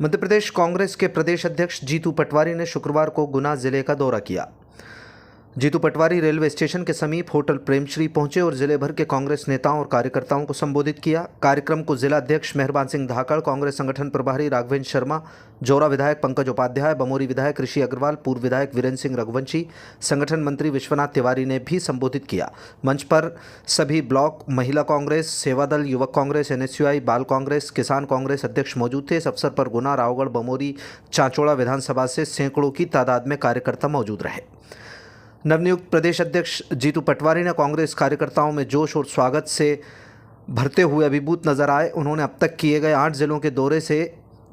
मध्य प्रदेश कांग्रेस के प्रदेश अध्यक्ष जीतू पटवारी ने शुक्रवार को गुना जिले का दौरा किया। जीतू पटवारी रेलवे स्टेशन के समीप होटल प्रेमश्री पहुंचे और जिले भर के कांग्रेस नेताओं और कार्यकर्ताओं को संबोधित किया। कार्यक्रम को जिला अध्यक्ष मेहरबान सिंह धाकड़, कांग्रेस संगठन प्रभारी राघवेंद्र शर्मा, जौरा विधायक पंकज उपाध्याय, बमोरी विधायक ऋषि अग्रवाल, पूर्व विधायक वीरेंद्र सिंह रघुवंशी, संगठन मंत्री विश्वनाथ तिवारी ने भी संबोधित किया। मंच पर सभी ब्लॉक, महिला कांग्रेस, सेवा दल, युवक कांग्रेस, NSUI, बाल कांग्रेस, किसान कांग्रेस अध्यक्ष मौजूद थे। इस अवसर पर गुना, रावगढ़, बमोरी, चांचौड़ा विधानसभा से सैकड़ों की तादाद में कार्यकर्ता मौजूद रहे। नवनियुक्त प्रदेश अध्यक्ष जीतू पटवारी ने कांग्रेस कार्यकर्ताओं में जोश और स्वागत से भरते हुए अभिभूत नजर आए। उन्होंने अब तक किए गए 8 जिलों के दौरे से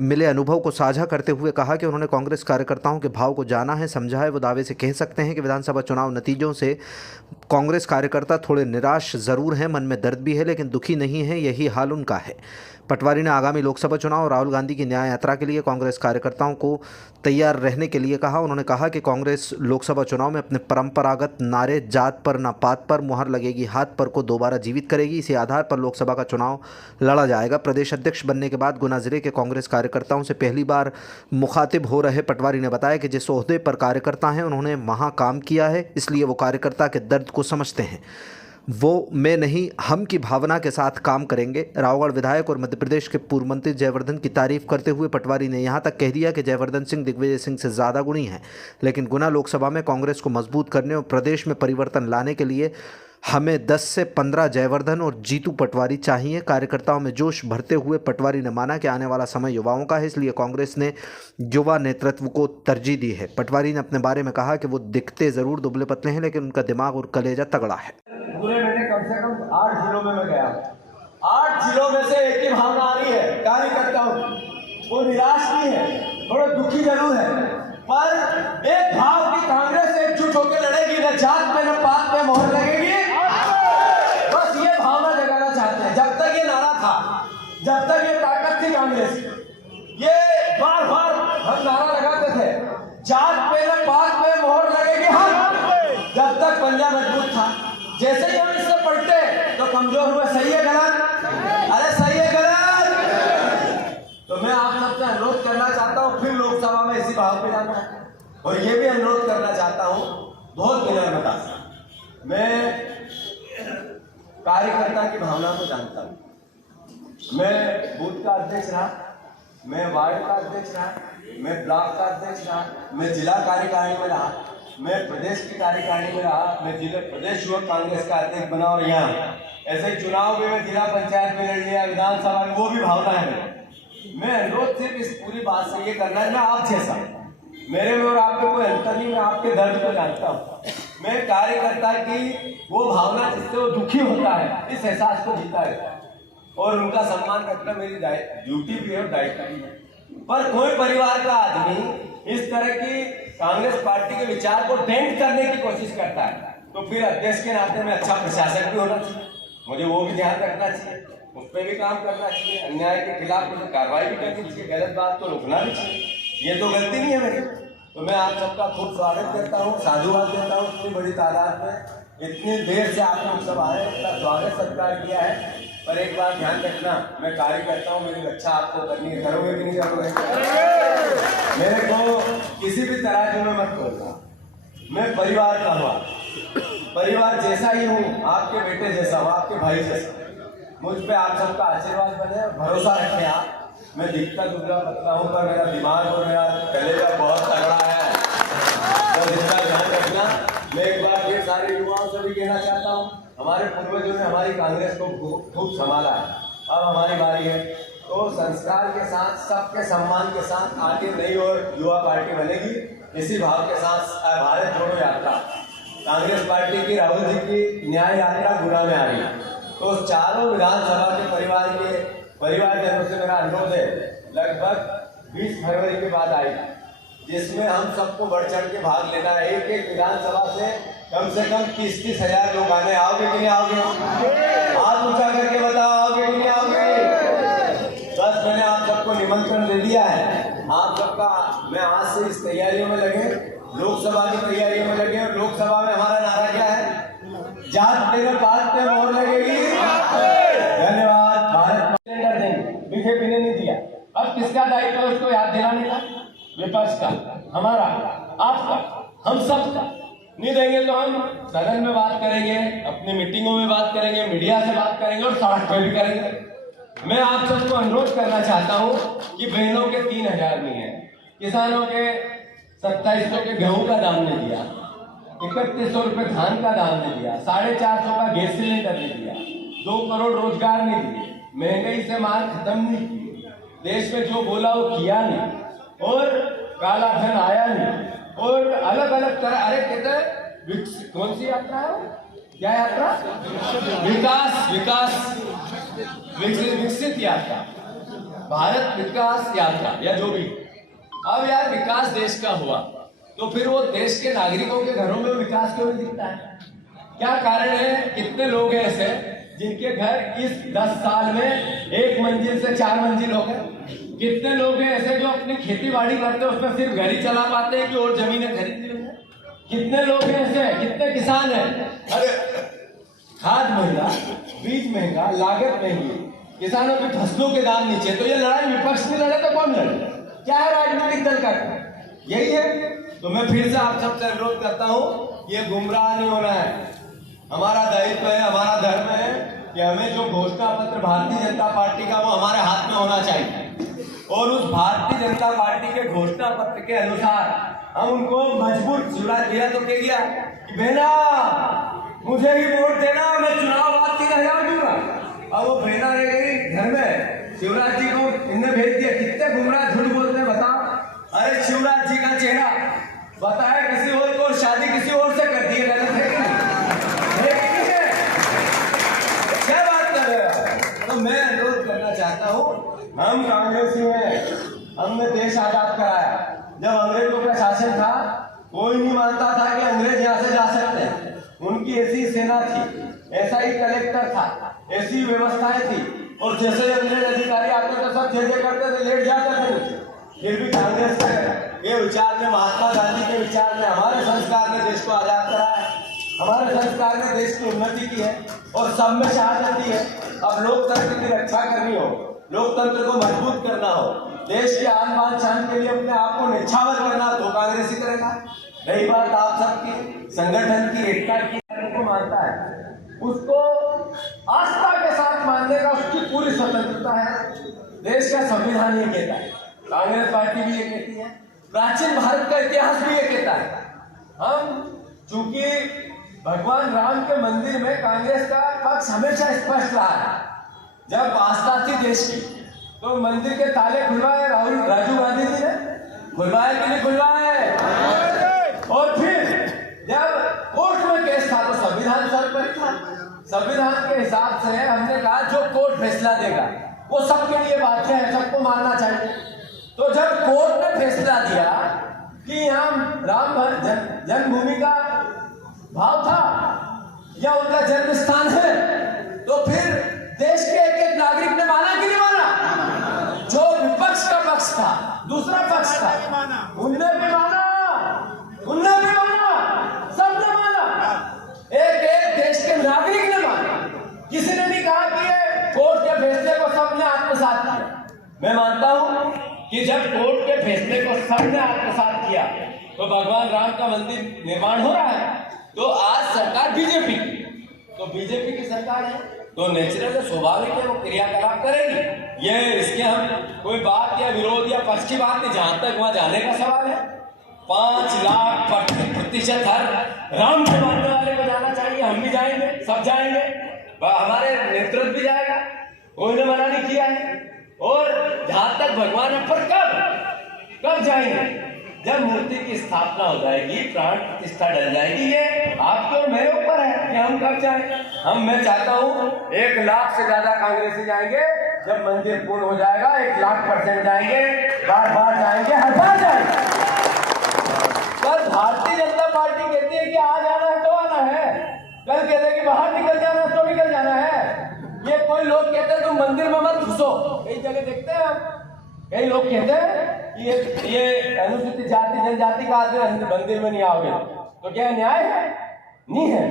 मिले अनुभव को साझा करते हुए कहा कि उन्होंने कांग्रेस कार्यकर्ताओं के भाव को जाना है, समझा है। वो दावे से कह सकते हैं कि विधानसभा चुनाव नतीजों से कांग्रेस कार्यकर्ता थोड़े निराश जरूर हैं, मन में दर्द भी है, लेकिन दुखी नहीं है। यही हाल उनका है। पटवारी ने आगामी लोकसभा चुनाव और राहुल गांधी की न्याय यात्रा के लिए कांग्रेस कार्यकर्ताओं को तैयार रहने के लिए कहा। उन्होंने कहा कि कांग्रेस लोकसभा चुनाव में अपने परंपरागत नारे जात पर ना पात पर, मुहर लगेगी हाथ पर को दोबारा जीवित करेगी। इसी आधार पर लोकसभा का चुनाव लड़ा जाएगा। प्रदेश अध्यक्ष बनने के बाद गुना जिले के कांग्रेस कार्यकर्ताओं से पहली बार मुखातिब हो रहे पटवारी ने बताया कि जिस ओहदे पर कार्यकर्ता हैं उन्होंने वहां काम किया है, इसलिए वो कार्यकर्ता के दर्द को समझते हैं। वो मैं नहीं हम की भावना के साथ काम करेंगे। रावगढ़ विधायक और मध्य प्रदेश के पूर्व मंत्री जयवर्धन की तारीफ करते हुए पटवारी ने यहां तक कह दिया कि जयवर्धन सिंह दिग्विजय सिंह से ज़्यादा गुणी हैं, लेकिन गुना लोकसभा में कांग्रेस को मजबूत करने और प्रदेश में परिवर्तन लाने के लिए हमें 10 से 15 जयवर्धन और जीतू पटवारी चाहिए। कार्यकर्ताओं में जोश भरते हुए पटवारी ने माना कि आने वाला समय युवाओं का है, इसलिए कांग्रेस ने युवा नेतृत्व को तरजीह दी है। पटवारी ने अपने बारे में कहा कि वो दिखते ज़रूर दुबले पतले हैं, लेकिन उनका दिमाग और कलेजा तगड़ा है। पूरे मैंने कम से कम 8 जिलों में मैं गया। 8 जिलों में से एक ही भावना आ रही है कार्यकर्ताओं की। वो निराश नहीं है, थोड़ा दुखी जरूर है, पर एक भाव की कांग्रेस एकजुट होकर लड़ेगी, न जात में न पात में मोहर लगेगी। बस ये भावना जगाना चाहते हैं। जब तक ये नारा था, जब तक ये ताकत थी कांग्रेस, ये बार बार हम नारा लगाते थे, जात पे न पात में मोहर लगेगी हम। जब तक पंजा मजबूत था, जैसे ही हम इससे पढ़ते तो कमजोर हुए। सही है गलत? अरे सही है गलत? तो मैं आप सबसे अनुरोध करना चाहता हूं, फिर लोकसभा में इसी भाव पे जाना है। और ये भी अनुरोध करना चाहता हूं बहुत विनम्रता से, मैं कार्यकर्ता की भावना को जानता हूं। मैं बूथ का अध्यक्ष रहा, मैं वार्ड का अध्यक्ष रहा, मैं ब्लॉक का अध्यक्ष रहा, मैं जिला कार्यकारिणी में रहा, मैं प्रदेश की कार्यकारिणी में रहा, मैं जिला प्रदेश युवक कांग्रेस का अध्यक्ष बना, और यहाँ ऐसे चुनाव में मैं जिला पंचायत में लड़ लिया, विधानसभा में, वो भी भावना है। मैं अनुरोध सिर्फ इस पूरी बात से ये करना है, मैं आप जैसा, मेरे में और आपके कोई अंतर नहीं, मैं आपके दर्द को जानता हूँ। मैं कार्यकर्ता की वो भावना जिससे वो दुखी होता है, इस एहसास को जीता है, और उनका सम्मान रखना मेरी ड्यूटी भी है और दायित्व भी है। पर कोई परिवार का आदमी इस तरह की कांग्रेस पार्टी के विचार को डेंट करने की कोशिश करता है, तो फिर अध्यक्ष के नाते में अच्छा प्रशासक भी होना चाहिए, मुझे वो भी ध्यान रखना चाहिए, उस पर भी काम करना चाहिए, अन्याय के खिलाफ मुझे कार्रवाई भी करनी चाहिए, गलत बात को रोकना भी चाहिए। ये तो गलती नहीं है मेरी। तो मैं आप सबका खूब स्वागत करता हूँ, साधुवाद देता हूँ। इतनी बड़ी तादाद में इतनी देर से आप लोग सब आए, इतना स्वागत सत्कार किया है। पर एक बात ध्यान रखना, मैं कार्य करता हूँ, मेरी रक्षा आपको करनी है, करोगे कि नहीं करोगे? मेरे को किसी भी तरह में मत बोलना। मैं परिवार का हुआ, परिवार जैसा ही हूँ, आपके बेटे जैसा हूँ, आपके भाई जैसा। मुझ पे आप सबका आशीर्वाद बने, भरोसा रखें आप। मैं दिखता दुबला पतला हूँ, पर मेरा दिमाग और मेरा कलेजा बहुत तगड़ा है, तो इसका ध्यान रखना। मैं एक बार फिर सारे युवाओं से भी कहना चाहता हूँ, हमारे पूर्वजों ने हमारी कांग्रेस को खूब संभाला है, अब हमारी बारी है। तो संस्कार के साथ, सबके सम्मान के साथ आगे नई और युवा पार्टी बनेगी। इसी भाव के साथ भारत जोड़ो यात्रा, कांग्रेस पार्टी की, राहुल जी की न्याय यात्रा गुना में आ रही है। तो चारों विधानसभा के परिवारजनों से मेरा अनुरोध है, लगभग 20 फरवरी के बाद आई, जिसमें हम सबको बढ़ चढ़ के भाग लेना है। एक एक विधानसभा से कम 30-30 हजार लोग आने। आओगे कि नहीं आओगे? हाथ ऊंचा करके बताओ, आओगे कि नहीं आओगे? बस मैंने आप सबको निमंत्रण दे दिया है। आप सबका मैं आज से इस तैयारियों में लगे, लोकसभा की तैयारियों में लगे। और लोकसभा में हमारा नारा क्या है? जात पे पात पे मोहर लगेगी। धन्यवाद। भारत मीठे पीने नहीं दिया, अब किसका दायित्व है उसको याद दिलाने का? विपक्ष का, हमारा, आपका, हम सब का। नहीं देंगे तो हम सदन में बात करेंगे, अपनी मीटिंगों में बात करेंगे, मीडिया से बात करेंगे और सड़क पे भी करेंगे। मैं आप सबको अनुरोध करना चाहता हूं कि बहनों के 3000 नहीं है, किसानों के 2700 के गेहूं का दाम नहीं दिया, 3100 रुपए धान का दाम नहीं दिया, 450 का गैस सिलेंडर नहीं दिया, 2 करोड़ रोजगार नहीं दिए, महंगाई से मार खत्म नहीं की, देश में जो बोला वो किया नहीं, और काला धन आया नहीं, और अलग अलग तरह, अरे कहते हैं कौन सी यात्रा है, क्या यात्रा? विकास, विकास, विकसित यात्रा, भारत विकास यात्रा या जो भी। अब यार विकास देश का हुआ तो फिर वो देश के नागरिकों के घरों में विकास क्यों नहीं दिखता है? क्या कारण है? कितने लोग हैं ऐसे जिनके घर इस 10 साल में 1 मंजिल से 4 मंजिल हो गए? कितने लोग हैं ऐसे जो अपनी खेती बाड़ी करते हैं उसमें सिर्फ घर ही चला पाते हैं कि और जमीनें खरीद ली हैं? कितने लोग हैं ऐसे? कितने किसान हैं? अरे खाद महंगा, बीज महंगा, लागत महंगी, किसानों की फसलों के दाम नीचे, तो ये लड़ाई विपक्ष में लड़े तो कौन लड़े? क्या है राजनीतिक दल का? यही है। तो मैं फिर से आप सबसे अनुरोध करता हूं, ये गुमराह नहीं होना है। हमारा दायित्व है, हमारा धर्म है कि हमें जो घोषणा पत्र भारतीय जनता पार्टी का वो हमारे हाथ में होना चाहिए, और उस भारतीय जनता पार्टी के घोषणा पत्र के अनुसार हम उनको मजबूर, शिवराज भैया तो कह गया कि बहना मुझे ही वोट देना, मैं चुनाव बाद 3000 दूंगा। अब वो बहना रह गई घर में, शिवराज जी को इन्हें भेज दिया। कितने गुमराह झूठ बोलते हैं बताओ? अरे शिवराज जी का चेहरा बताया किसी और को, शादी किसी और से कर दी, गलत है कि नहीं? क्या बात कर रहे हो? तो मैं अनुरोध करना चाहता हूँ, हम कांग्रेसी हैं, हमने देश आजाद कराया। जब अंग्रेजों का शासन था कोई नहीं मानता था कि अंग्रेज यहाँ से जा सकते हैं। उनकी ऐसी सेना थी, ऐसा ही कलेक्टर था, ऐसी व्यवस्थाएं थी, और जैसे अंग्रेज अधिकारी आते थे सब जैसे करते थे, लेट जाते थे। फिर भी कांग्रेस के ये विचार ने, महात्मा गांधी के विचार ने, हमारे संस्कार ने देश को आजाद कराया है। हमारे संस्कार ने देश की उन्नति की है और सब में शहादत दी है। अब लोकतंत्र की रक्षा करनी हो, लोकतंत्र को मजबूत करना हो, देश के आन बान शान के लिए अपने आप को निछावर करना, तो कांग्रेस ही करेगा। रही बात आप सबकी संगठन की एकता की, को मानता है उसको आस्था के साथ मानने का उसकी पूरी स्वतंत्रता है। देश का संविधान ये कहता है, कांग्रेस पार्टी भी ये कहती है, प्राचीन भारत का इतिहास भी ये कहता है। हम चूंकि भगवान राम के मंदिर में कांग्रेस का पक्ष हमेशा स्पष्ट रहा है। जब आस्था थी देश की तो मंदिर के ताले खुलवाए राजीव गांधी जी ने, खुलवाए कि नहीं खुलवाए? और फिर जब कोर्ट में केस था तो संविधान सर पर था। संविधान के हिसाब से हमने कहा जो कोर्ट फैसला देगा वो सबके लिए बाध्य है, सबको मानना चाहिए। तो जब कोर्ट ने फैसला दिया कि यहाँ राम जन्मभूमि का भाव था या उनका जन्म स्थान है, तो फिर देश के एक नागरिक ने माना कि नहीं माना? जो विपक्ष का पक्ष था, दूसरा पक्ष था, उनने भी माना, सबने माना, एक देश के नागरिक ने माना। किसी ने नहीं कहा कि ये कोर्ट के फैसले को सबने आत्मसात किया। मैं मानता हूं कि जब कोर्ट के फैसले को सबने आत्मसात किया तो भगवान राम का मंदिर निर्माण हो रहा है। तो आज सरकार बीजेपी की, तो बीजेपी की सरकार है तो नेचुरल स्वाभाविक है वो क्रियाकलाप करेगी। ये इसके हम कोई बात या विरोध या पक्ष की बात नहीं, जहां तक वहां जाने का सवाल है। 5,00,000% हर राम को मानने वाले को जाना चाहिए। हम भी जाएंगे, सब जाएंगे, हमारे नेतृत्व भी जाएगा, कोई ने मना नहीं किया है। और जहां तक भगवान है, पर कब जाएंगे? जब मूर्ति की स्थापना हो जाएगी, प्राण प्रतिष्ठा डल जाएगी। ये आपके और मेरे ऊपर है कि हम कब जाएं। मैं चाहता हूं 1 लाख से ज्यादा कांग्रेसी जाएंगे। जब मंदिर पूर्ण हो जाएगा 1,00,000% जाएंगे, बार जाएंगे, हर बार जाएंगे। कल भारतीय जनता पार्टी कहती है कि आ जाना है तो आना है, कल कहते हैं कि बाहर निकल जाना है तो निकल जाना है। ये कोई लोग कहते हैं तुम मंदिर में मत घुसो, कई जगह देखते हैं हम, कई लोग कहते हैं कि ये अनुसूचित जाति जनजाति का आदमी मंदिर में नहीं आओगे, तो क्या न्याय है? नहीं है।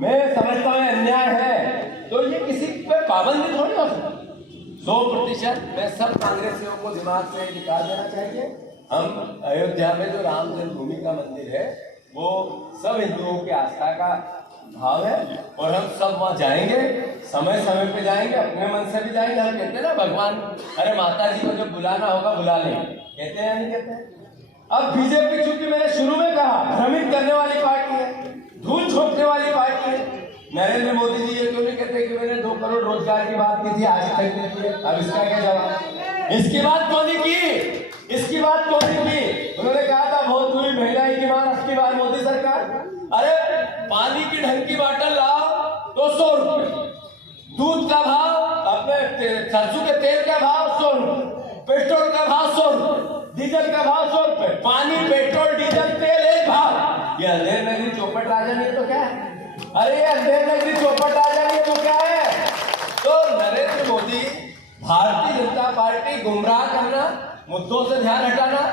मैं समझता हूँ अन्याय है। तो ये किसी पे पाबंदी थोड़ी हो सकती। 100% मैं सब कांग्रेसियों को दिमाग से निकाल देना चाहिए। हम अयोध्या में जो राम जन्मभूमि का मंदिर है वो सब हिंदुओं की आस्था का भाव है और हम सब वहाँ जाएंगे, समय समय पे जाएंगे, अपने मन से भी जाएंगे। हम कहते हैं ना भगवान, अरे माता जी को जब बुलाना होगा बुला लेंगे, कहते हैं या नहीं कहते हैं? अब बीजेपी, चूंकि मैंने शुरू में कहा, भ्रमित करने वाली पार्टी है, धूल झोंकने वाली पार्टी है। नरेंद्र मोदी जी ये क्यों नहीं कहते कि मैंने 2 करोड़ रोजगार की बात की थी, आज तक नहीं की है? अब इसका क्या जवाब? इसकी बात क्यों नहीं की? इसकी बात क्यों नहीं की? उन्होंने कहा था बहुत हुई महंगाई की मार, अब की बार मोदी सरकार, अरे पानी की ढंग की बोतल लाओ तो 100 रुपए, दूध का भाव, अपने सरसों के तेल का भाव 100 रुपए, पेट्रोल का भाव 100 रुपए, डीजल का भाव 100 रुपए। पानी, पेट्रोल, डीजल, तेल एक भाव। ये अंधेर नगरी चौपट राजा नहीं तो क्या है? अरे ये अंधेर नगरी चौपट राजा नहीं तो क्या है? तो नरेंद्र मोदी, भारतीय जनता पार्टी गुमराह करना, मुद्दों से ध्यान हटाना,